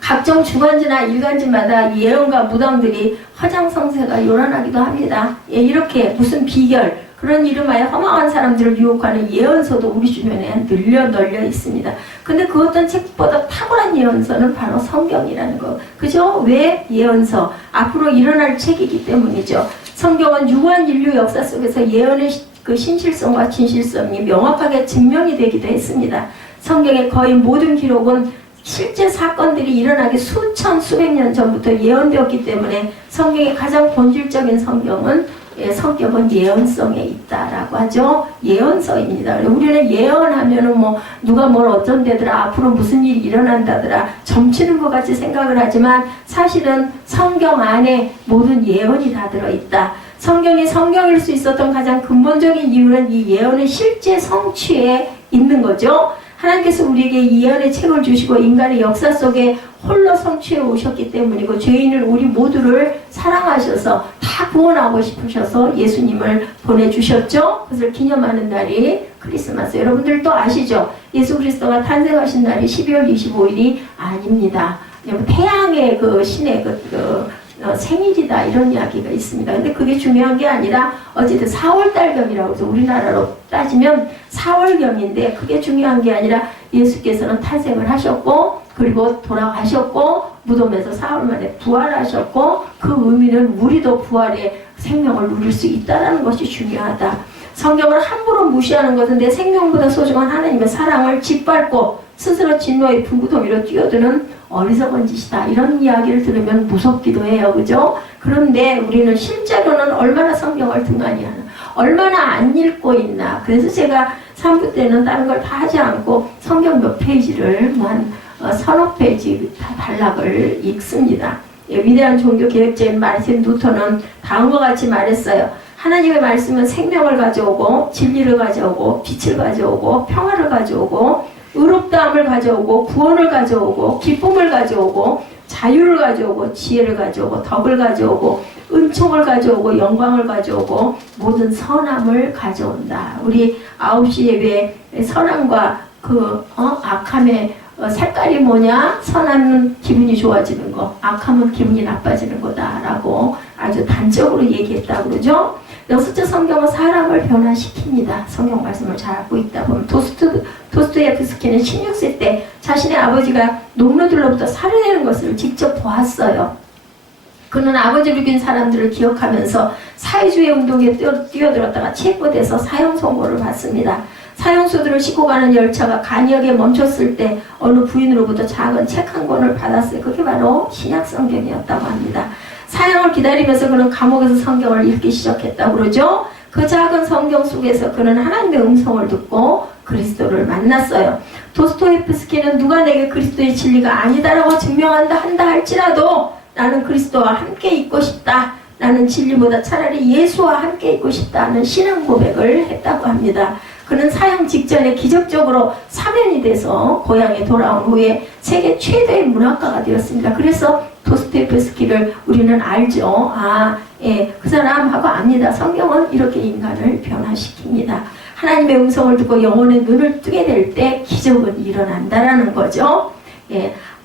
각종 주간지나 일간지마다 예언과 무당들이 화장성세가 요란하기도 합니다. 이렇게 무슨 비결, 그런 이름하여 허망한 사람들을 유혹하는 예언서도 우리 주변에 널려 있습니다. 근데 그 어떤 책보다 탁월한 예언서는 바로 성경이라는 거. 그죠? 왜 예언서? 앞으로 일어날 책이기 때문이죠. 성경은 유한 인류 역사 속에서 예언의 그 신실성과 진실성이 명확하게 증명이 되기도 했습니다. 성경의 거의 모든 기록은 실제 사건들이 일어나기 수백 년 전부터 예언되었기 때문에 성경의 가장 본질적인 성경은 예언성에 있다라고 하죠. 예언서입니다. 우리는 예언하면은 누가 뭘 어쩐다더라, 앞으로 무슨 일이 일어난다더라, 점치는 것 같이 생각을 하지만 사실은 성경 안에 모든 예언이 다 들어있다. 성경이 성경일 수 있었던 가장 근본적인 이유는 이 예언의 실제 성취에 있는 거죠. 하나님께서 우리에게 예언의 책을 주시고 인간의 역사 속에 홀로 성취해 오셨기 때문이고 죄인을 우리 모두를 사랑하셔서 다 구원하고 싶으셔서 예수님을 보내주셨죠. 그것을 기념하는 날이 크리스마스. 여러분들도 아시죠? 예수 그리스도가 탄생하신 날이 12월 25일이 아닙니다. 태양의 그 신의 생일이다 이런 이야기가 있습니다. 근데 그게 중요한 게 아니라 어쨌든 4월달경이라고 해서 우리나라로 따지면 4월경인데 그게 중요한 게 아니라 예수께서는 탄생을 하셨고 그리고 돌아가셨고 무덤에서 사흘 만에 부활하셨고 그 의미는 우리도 부활의 생명을 누릴 수 있다는 것이 중요하다. 성경을 함부로 무시하는 것은 내 생명보다 소중한 하나님의 사랑을 짓밟고 스스로 진노의 불구덩이로 뛰어드는 어리석은 짓이다. 이런 이야기를 들으면 무섭기도 해요. 그죠? 그런데 우리는 실제로는 얼마나 성경을 등한히 하나, 얼마나 안 읽고 있나. 그래서 제가 3부 때는 다른 걸 다 하지 않고 성경 몇 페이지를 한 서너 페이지 단락을 읽습니다. 위대한 종교 개혁자인 마르틴 루터는 다음과 같이 말했어요. 하나님의 말씀은 생명을 가져오고 진리를 가져오고 빛을 가져오고 평화를 가져오고 의롭다함을 가져오고 구원을 가져오고 기쁨을 가져오고 자유를 가져오고 지혜를 가져오고 덕을 가져오고 은총을 가져오고 영광을 가져오고 모든 선함을 가져온다. 우리 9시 예배에 선함과 악함의 색깔이 뭐냐? 선함은 기분이 좋아지는 거, 악함은 기분이 나빠지는 거다라고 아주 단적으로 얘기했다고 그러죠. 여섯째 성경은 사람을 변화시킵니다. 성경 말씀을 잘 알고 있다 보면 도스토예프스키는 16세 때 자신의 아버지가 농노들로부터 살해되는 것을 직접 보았어요. 그는 아버지를 죽인 사람들을 기억하면서 사회주의 운동에 뛰어들었다가 체포돼서 사형 선고를 받습니다. 사형수들을 싣고 가는 열차가 간역에 멈췄을 때 어느 부인으로부터 작은 책 한 권을 받았어요. 그게 바로 신약 성경이었다고 합니다. 사형을 기다리면서 그는 감옥에서 성경을 읽기 시작했다고 그러죠. 그 작은 성경 속에서 그는 하나님의 음성을 듣고 그리스도를 만났어요. 도스토예프스키는 누가 내게 그리스도의 진리가 아니다라고 증명한다 한다 할지라도 나는 그리스도와 함께 있고 싶다. 나는 진리보다 차라리 예수와 함께 있고 싶다는 신앙 고백을 했다고 합니다. 그는 사형 직전에 기적적으로 사면이 돼서 고향에 돌아온 후에 세계 최대의 문학가가 되었습니다. 그래서 도스토예프스키를 우리는 알죠. 그 사람하고 압니다. 성경은 이렇게 인간을 변화시킵니다. 하나님의 음성을 듣고 영혼의 눈을 뜨게 될 때 기적은 일어난다라는 거죠.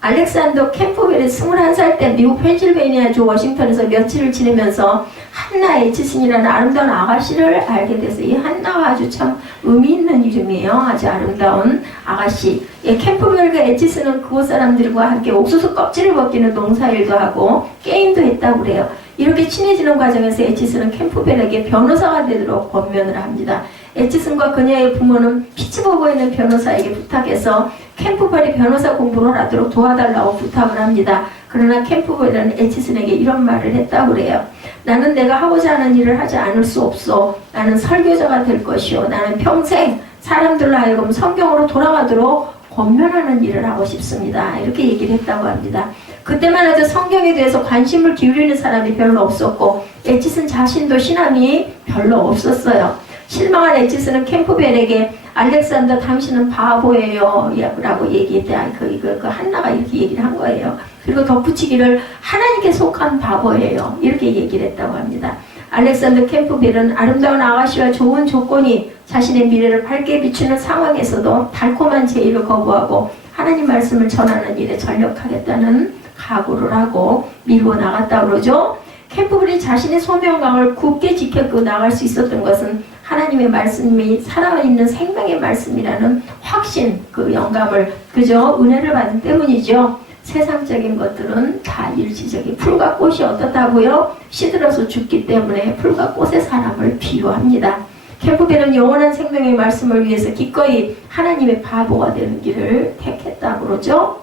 알렉산더 캠프벨이 21살 때 미국 펜실베이니아주 워싱턴에서 며칠을 지내면서 한나 에치슨이라는 아름다운 아가씨를 알게 돼서 이 한나가 아주 참 의미 있는 이름이에요. 아주 아름다운 아가씨. 예, 캠프벨과 에치슨은 그곳 사람들과 함께 옥수수 껍질을 벗기는 농사일도 하고 게임도 했다고 그래요. 이렇게 친해지는 과정에서 에치슨은 캠프벨에게 변호사가 되도록 권면을 합니다. 에치슨과 그녀의 부모는 피츠버그에 있는 변호사에게 부탁해서 캠프벨이 변호사 공부를 하도록 도와달라고 부탁을 합니다. 그러나 캠프벨은 에치슨에게 이런 말을 했다고 그래요. 나는 내가 하고자 하는 일을 하지 않을 수 없어. 나는 설교자가 될 것이요. 나는 평생 사람들로 하여금 성경으로 돌아가도록 권면하는 일을 하고 싶습니다. 이렇게 얘기를 했다고 합니다. 그때만 해도 성경에 대해서 관심을 기울이는 사람이 별로 없었고 에치슨 자신도 신앙이 별로 없었어요. 실망한 에치슨은 캠프벨에게 알렉산더 당신은 바보예요 라고 얘기했대. 그 한나가 이렇게 얘기를 한 거예요. 그리고 덧붙이기를 하나님께 속한 바보예요 이렇게 얘기를 했다고 합니다. 알렉산더 캠프벨은 아름다운 아가씨와 좋은 조건이 자신의 미래를 밝게 비추는 상황에서도 달콤한 제의를 거부하고 하나님 말씀을 전하는 일에 전력하겠다는 각오를 하고 밀고 나갔다고 그러죠. 캠프벨이 자신의 소명강을 굳게 지켜고 나갈 수 있었던 것은 하나님의 말씀이 살아있는 생명의 말씀이라는 확신, 그 영감을, 그저 은혜를 받은 때문이죠. 세상적인 것들은 다 일시적인. 풀과 꽃이 어떻다고요? 시들어서 죽기 때문에 풀과 꽃의 사람을 비유합니다. 캠프벨은 영원한 생명의 말씀을 위해서 기꺼이 하나님의 바보가 되는 길을 택했다고 그러죠.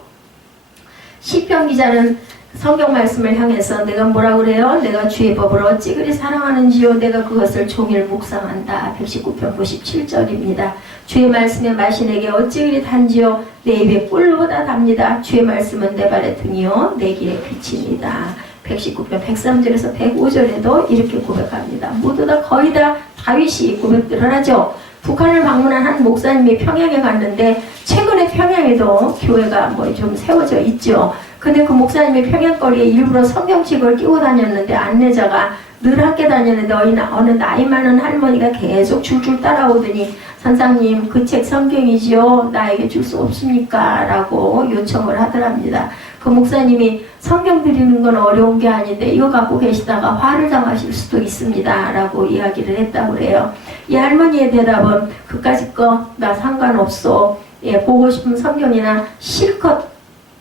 시편 기자는 성경 말씀을 향해서 내가 뭐라고 그래요? 내가 주의 법을 어찌 그리 사랑하는지요? 내가 그것을 종일 묵상한다. 119편 97절입니다. 주의 말씀에 마시 내게 어찌 그리 단지요? 내 입에 꿀보다 답니다. 주의 말씀은 내 발의 등이요 내 길의 빛입니다. 119편 103절에서 105절에도 이렇게 고백합니다. 모두 다 거의 다 다윗이 고백들을 하죠. 북한을 방문한 한 목사님이 평양에 갔는데 최근에 평양에도 교회가 뭐 좀 세워져 있죠. 근데 그 목사님이 평양거리에 일부러 성경책을 끼고 다녔는데 안내자가 늘 함께 다녔는데 어느 나이 많은 할머니가 계속 줄줄 따라오더니 선생님 그 책 성경이지요? 나에게 줄 수 없습니까? 라고 요청을 하더랍니다. 그 목사님이 성경 드리는 건 어려운 게 아닌데 이거 갖고 계시다가 화를 당하실 수도 있습니다. 라고 이야기를 했다고 그래요. 이 할머니의 대답은 그까짓 거 나 상관없어. 예, 보고 싶은 성경이나 실컷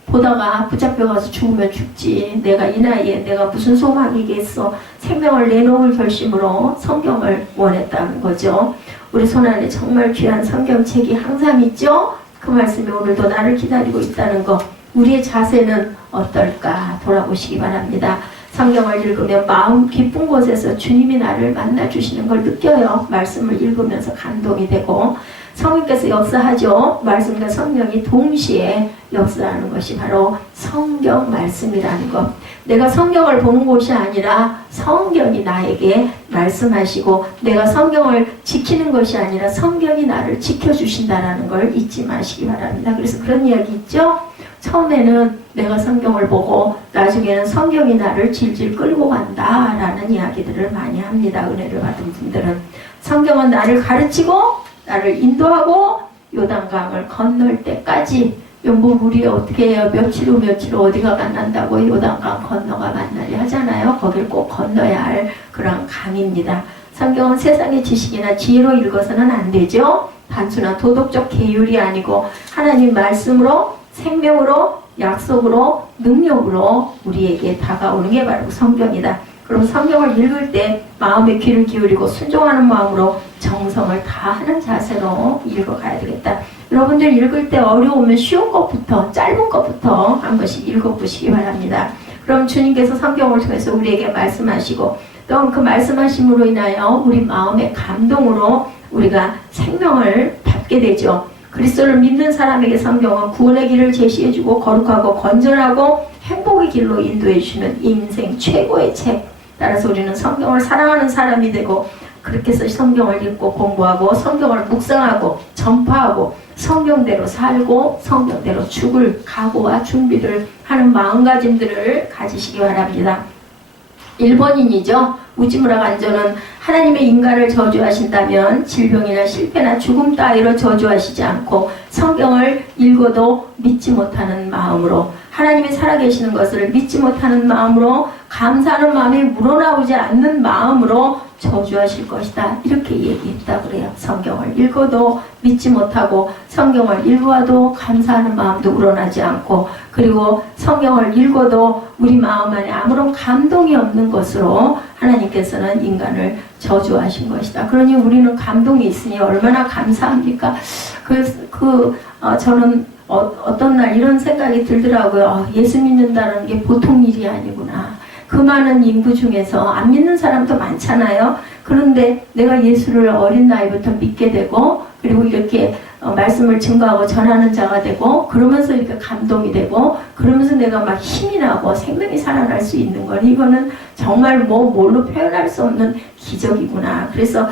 보다가 붙잡혀가서 죽으면 죽지. 내가 이 나이에 내가 무슨 소망이겠어. 생명을 내놓을 결심으로 성경을 원했다는 거죠. 우리 손안에 정말 귀한 성경책이 항상 있죠. 그 말씀이 오늘도 나를 기다리고 있다는 거. 우리의 자세는 어떨까 돌아보시기 바랍니다. 성경을 읽으면 마음 깊은 곳에서 주님이 나를 만나주시는 걸 느껴요. 말씀을 읽으면서 감동이 되고 성령께서 역사하죠. 말씀과 성령이 동시에 역사하는 것이 바로 성경 말씀이라는 것. 내가 성경을 보는 곳이 아니라 성경이 나에게 말씀하시고 내가 성경을 지키는 것이 아니라 성경이 나를 지켜주신다는 걸 잊지 마시기 바랍니다. 그래서 그런 이야기 있죠. 처음에는 내가 성경을 보고 나중에는 성경이 나를 질질 끌고 간다라는 이야기들을 많이 합니다. 은혜를 받은 분들은. 성경은 나를 가르치고 나를 인도하고 요단강을 건널 때까지 뭐 우리 어떻게 해요? 며칠 후 어디가 만난다고 요단강 건너가 만나려 하잖아요. 거길 꼭 건너야 할 그런 강입니다. 성경은 세상의 지식이나 지혜로 읽어서는 안 되죠. 단순한 도덕적 계율이 아니고 하나님 말씀으로 생명으로 약속으로 능력으로 우리에게 다가오는 게 바로 성경이다. 그럼 성경을 읽을 때 마음의 귀를 기울이고 순종하는 마음으로 정성을 다하는 자세로 읽어가야 되겠다. 여러분들 읽을 때 어려우면 쉬운 것부터 짧은 것부터 한 번씩 읽어보시기 바랍니다. 그럼 주님께서 성경을 통해서 우리에게 말씀하시고 또 그 말씀하심으로 인하여 우리 마음의 감동으로 우리가 생명을 받게 되죠. 그리스도를 믿는 사람에게 성경은 구원의 길을 제시해주고 거룩하고 건전하고 행복의 길로 인도해주는 인생 최고의 책. 따라서 우리는 성경을 사랑하는 사람이 되고 그렇게 해서 성경을 읽고 공부하고 성경을 묵상하고 전파하고 성경대로 살고 성경대로 죽을 각오와 준비를 하는 마음가짐들을 가지시기 바랍니다. 일본인이죠. 우지무라 간조는 하나님의 인간을 저주하신다면 질병이나 실패나 죽음 따위로 저주하시지 않고 성경을 읽어도 믿지 못하는 마음으로 하나님이 살아계시는 것을 믿지 못하는 마음으로, 감사하는 마음이 우러나오지 않는 마음으로 저주하실 것이다. 이렇게 얘기했다고 그래요. 성경을 읽어도 믿지 못하고, 성경을 읽어도 감사하는 마음도 우러나지 않고, 그리고 성경을 읽어도 우리 마음 안에 아무런 감동이 없는 것으로 하나님께서는 인간을 저주하신 것이다. 그러니 우리는 감동이 있으니 얼마나 감사합니까? 저는 어떤 날 이런 생각이 들더라고요. 예수 믿는다는 게 보통 일이 아니구나. 그 많은 인구 중에서 안 믿는 사람도 많잖아요. 그런데 내가 예수를 어린 나이부터 믿게 되고, 그리고 이렇게 말씀을 증거하고 전하는 자가 되고, 그러면서 이렇게 감동이 되고, 그러면서 내가 막 힘이 나고 생명이 살아날 수 있는 건, 이거는 정말 뭘로 표현할 수 없는 기적이구나. 그래서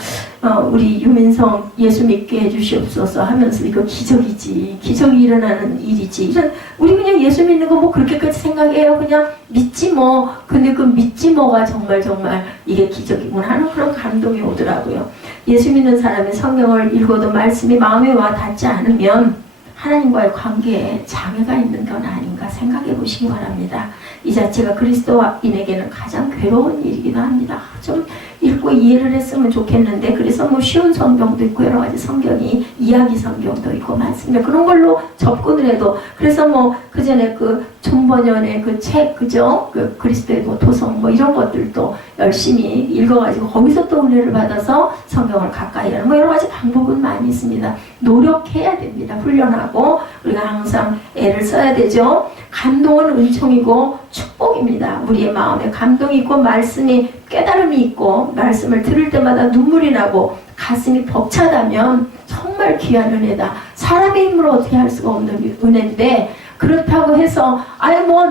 우리 유민성 예수 믿게 해주시옵소서 하면서, 이거 기적이지, 기적이 일어나는 일이지, 우리 그냥 예수 믿는 거 뭐 그렇게까지 생각해요. 그냥 믿지 뭐. 근데 그 믿지 뭐가 정말 이게 기적이구나 하는 그런 감동이 오더라고요. 예수 믿는 사람이 성경을 읽어도 말씀이 마음에 와 닿지 않으면 하나님과의 관계에 장애가 있는 건 아닌가 생각해 보시기 바랍니다. 이 자체가 그리스도인에게는 가장 괴로운 일이기도 합니다. 좀 읽고 이해를 했으면 좋겠는데, 그래서 뭐 쉬운 성경도 있고 여러 가지 성경이, 이야기 성경도 있고 많습니다. 그런 걸로 접근을 해도, 그래서 뭐 그전에 그 존 버년의 그 책, 그죠? 그 그리스도의 도성 뭐 이런 것들도 열심히 읽어가지고 거기서 또 은혜를 받아서 성경을 가까이 하는 뭐 여러 가지 방법은 많이 있습니다. 노력해야 됩니다. 훈련하고 우리가 항상 애를 써야 되죠. 감동은 은총이고 축복입니다. 우리의 마음에 감동이 있고 말씀이 깨달음이 있고 말씀을 들을 때마다 눈물이 나고 가슴이 벅차다면 정말 귀한 은혜다. 사람의 힘으로 어떻게 할 수가 없는 은혜인데, 그렇다고 해서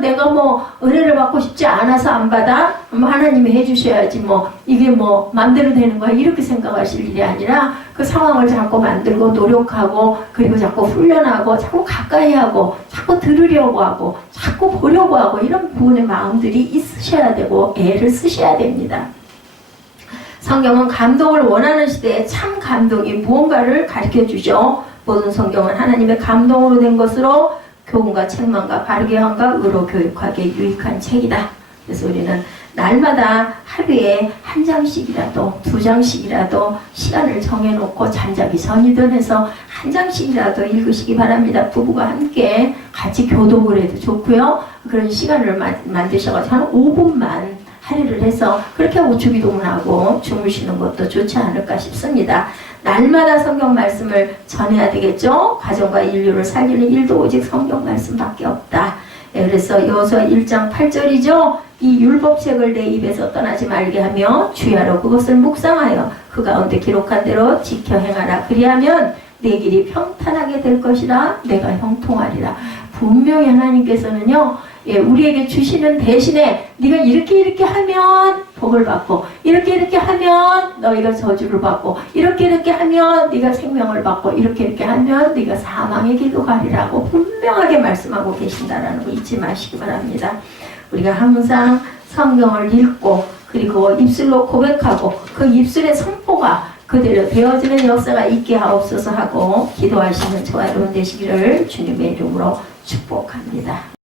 내가 은혜를 받고 싶지 않아서 안 받아? 하나님이 해주셔야지 이게 맘대로 되는 거야, 이렇게 생각하실 일이 아니라, 그 상황을 자꾸 만들고 노력하고, 그리고 자꾸 훈련하고, 자꾸 가까이 하고, 자꾸 들으려고 하고, 자꾸 보려고 하고, 이런 부분의 마음들이 있으셔야 되고 애를 쓰셔야 됩니다. 성경은 감동을 원하는 시대에 참 감동이 무언가를 가르쳐주죠. 모든 성경은 하나님의 감동으로 된 것으로 교훈과 책망과 바르게 함과 의로 교육하기에 유익한 책이다. 그래서 우리는 날마다 하루에 한 장씩이라도, 두 장씩이라도 시간을 정해놓고 잠자기 전이든 해서 한 장씩이라도 읽으시기 바랍니다. 부부가 함께 같이 교독을 해도 좋고요. 그런 시간을 만드셔가지고 한 5분만 할애를 해서 그렇게 하고 주기도문하고 주무시는 것도 좋지 않을까 싶습니다. 날마다 성경 말씀을 전해야 되겠죠. 가정과 인류를 살리는 일도 오직 성경 말씀밖에 없다. 그래서 여호수아 1장 8절이죠. 이 율법책을 내 입에서 떠나지 말게 하며 주야로 그것을 묵상하여 그 가운데 기록한 대로 지켜 행하라. 그리하면 내 길이 평탄하게 될 것이라. 내가 형통하리라. 분명히 하나님께서는요, 우리에게 주시는 대신에 네가 이렇게 하면 복을 받고, 이렇게 하면 너희가 저주를 받고, 이렇게 하면 네가 생명을 받고, 이렇게 하면 네가 사망의 길로 가리라고 분명하게 말씀하고 계신다라는 거 잊지 마시기 바랍니다. 우리가 항상 성경을 읽고, 그리고 입술로 고백하고, 그 입술의 선포가 그대로 되어지는 역사가 있게 하옵소서 하고 기도하시는 저와 여러분 되시기를 주님의 이름으로 축복합니다.